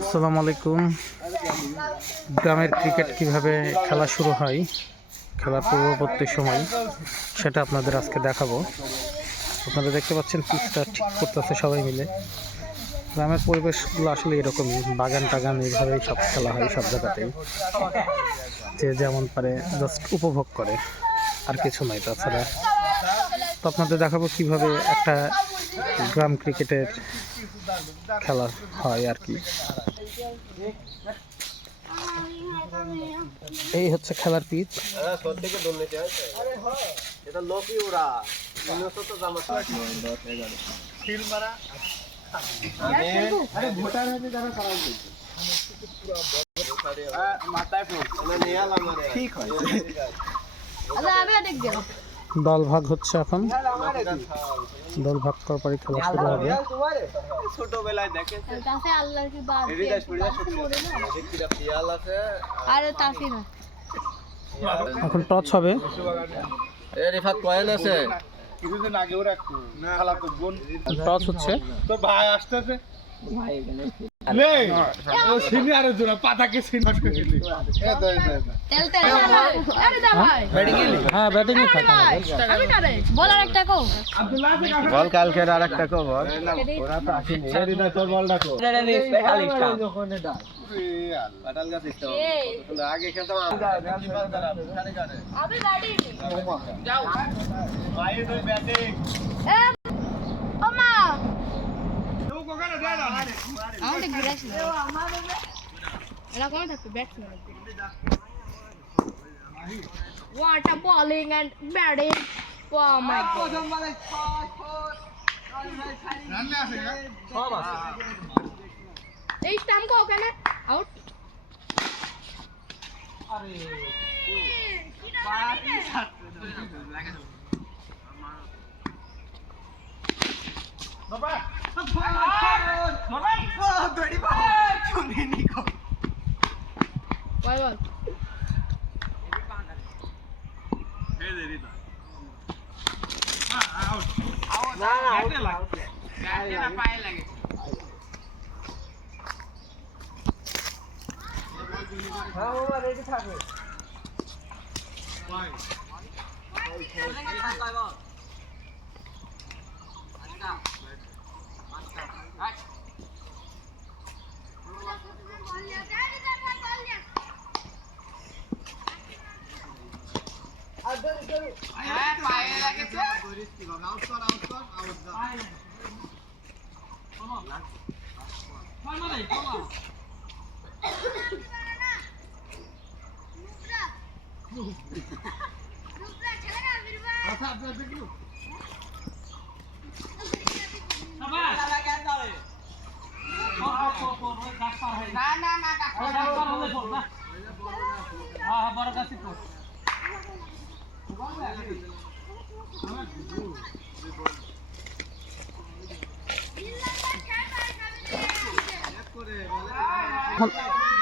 আসসালামু আলাইকুম। গ্রামের ক্রিকেট কিভাবে খেলা শুরু হয়, খেলার পূর্ববর্তী সময়, সেটা আপনাদের আজকে দেখাবো। আপনারা দেখতে পাচ্ছেন পিচটা ঠিক করতেছে সবাই মিলে। গ্রামের পরিবেশগুলো আসলে এরকমই, বাগান টাগান এইভাবেই সব খেলা হয় সব জায়গাতেই। যে যেমন পারে জাস্ট উপভোগ করে, আর কিছু নয় তাছাড়া। তো আপনাদের দেখাবো কিভাবে একটা গ্রাম ক্রিকেটের খেলা হয় আর কি। এই হচ্ছে খেলার পিচ। দল ভাগ হচ্ছে এখন, দল ভাগ করার পরে খেলা শুরু হবে। এখন টচ হবে। টচ হচ্ছে। তোর ভাই আসতেছে বল, কালকের আর একটা কো বল, ওরা তো আসেনি। তোর বলটা কো আগে খেলতাম What a bowling and batting! Oh my god! Hey, stamp ko okay na? Out. Why what?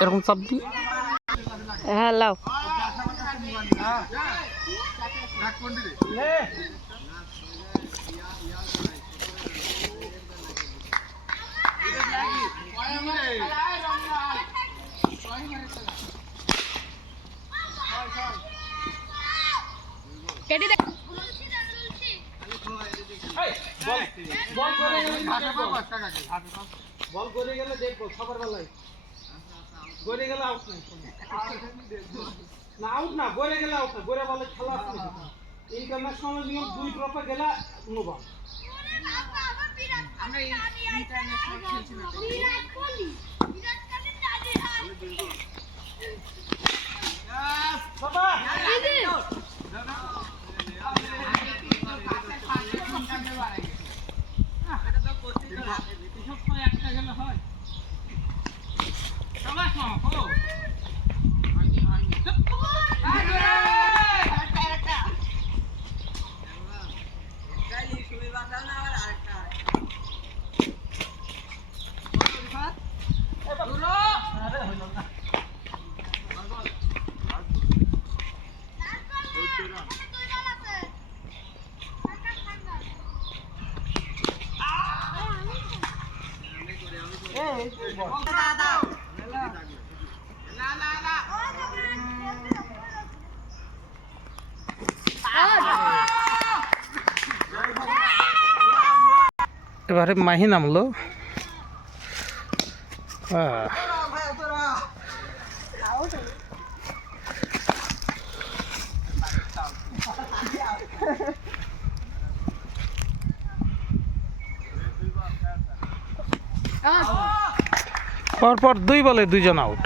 এরকম চাপ দিই। হ্যাঁ লাও। কেটে দে। বল করে গেলে দেখবো সবার বেলায়, গড়ে গেলে আউট নাই, না আউট না, গড়ে গেলে আউট না, গড়ে বলে খেলা আসছে। ইন্টারন্যাশনাল নিয়ম 2 ড্রপে গেলে নো বল। আমরা ইন্টারন্যাশনাল খেলছি না। বিরাট কোহলি দাদি হাত। यस বাবা দিদি এটা তো কোচিং না, সব সময় একটা গেলে হয়। চলাস না হো হয়নি আরেকটা গালি শুনে বাঁচাও না, আবার আরেকটা বল রিফাত, এ বাবুলো আরে হইল না। এবারে মাহি নামলো। পরপর 2 বলে 2 জন আউট।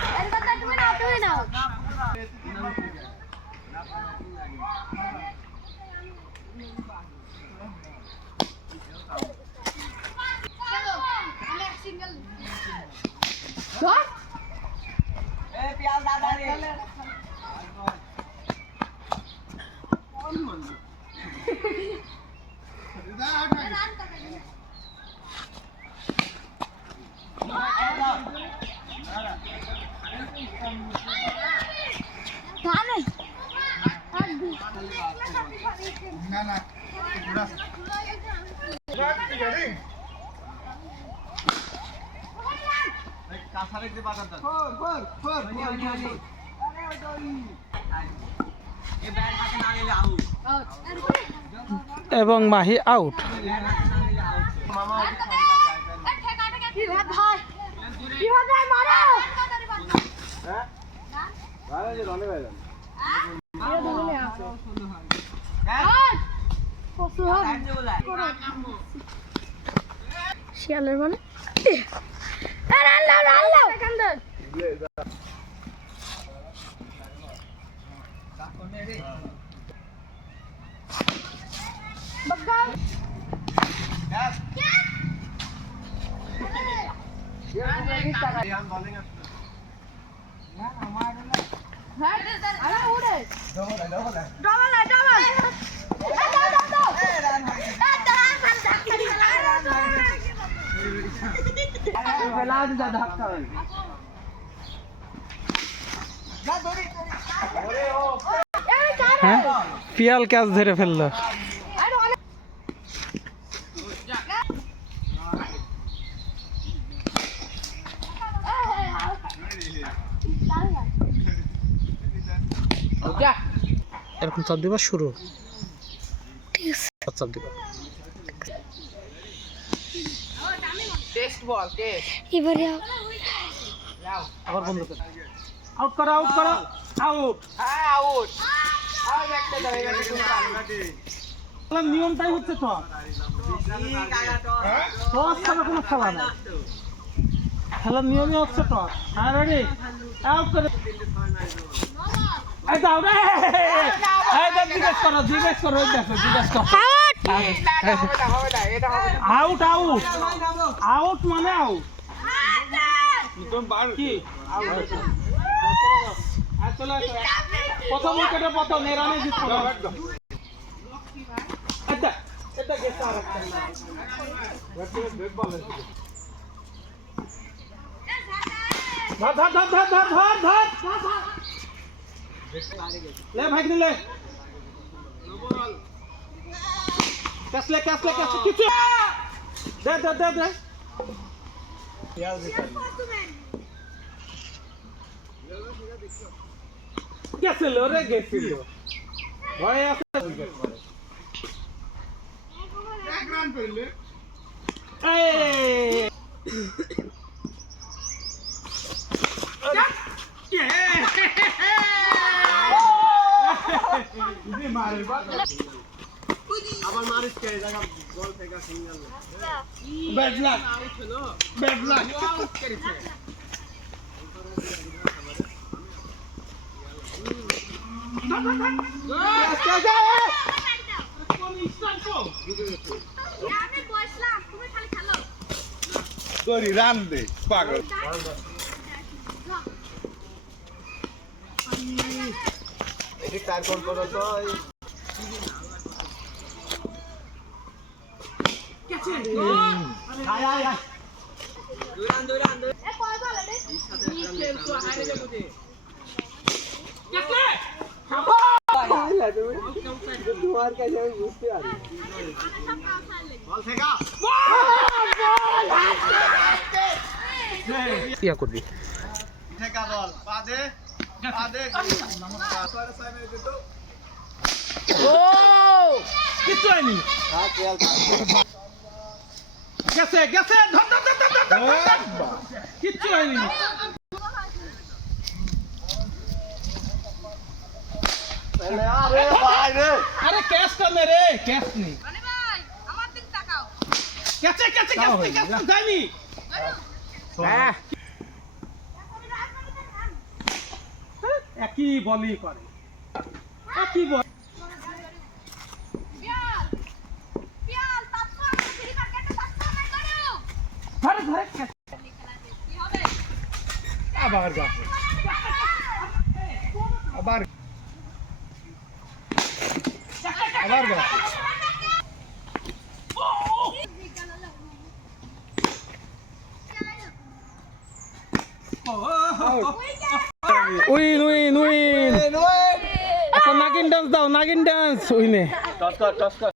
এবং মাহি আউট। শিয়ালের মানে হ্যাঁ, পিয়াল ক্যাচ ধরে ফেললো। এরকম চাপ দিবা শুরু। চাপ দিবা। এবারে আবার বন্ধ কর। আউট করো, আউট করো, আউট। হ্যাঁ আউট। নিয়মটাই হচ্ছে টস। টস ছাড়া কোনো খেলা না। খেলার নিয়মই হচ্ছে টস। হ্যাঁ রেডি, আউট করে। এই দাও রে। এই দাও, জিজ্ঞেস করো, জিজ্ঞেস করো, ওই দেখো, জিজ্ঞেস করো। আউট, আউট, আউট মানে আউট। কি প্রথম উইকেটে প্রথম এ রানে জিতবো। আচ্ছা এটা গেছে আরেকটা। ধর ধর ধর ধর ধর ধর ধর লে ভাই দিলে ক্যাসলে ক্যাসলে ক্যাসলে কিছু দে দে দে দে গেছিল রে গেছিল ভয় আছে এক রান পেলে এই আবার মারিস কে জায়গা বল থেকে single bad luck bad luck out করেছে গরি রান দে পাগল এই কার কোন করো তো কেছে আয় আয় আয় দুরান এ কয় বল রে এই সাথে খেল তো হারে যাবো দে কেছে খাবো আইলা তুমি তোমার কাছে আমি বুঝতে পারি বল ফেকা ইয়া করবি ফেকা বল পাদে পাদে নমস্কার সাইনে দিত ও কিছু হয়নি হ্যাঁ খেল গেছে গেছে ধর ধর ধর ধর, ধর, ধর, ধর। কিচ্ছু হয়নি আরে ভাই রে আরে ক্যাচ কামে রে ক্যাচ নেই মানে ভাই আমার দিক তাকাও ক্যাচে ক্যাচে ক্যাচে ক্যাচে যায়নি হ্যাঁ একই বলই করে একই বল পিয়াল পিয়াল তাপসা আমার ফ্রি মার্কেটে তাপসা না করো ধরে ধরে catch। কি হবে আবার গাছ আবার আবার গাছ উইন উইন উইন একটা নাগিন ডান্স দাও নাগিন ডান্স উইনে টস কর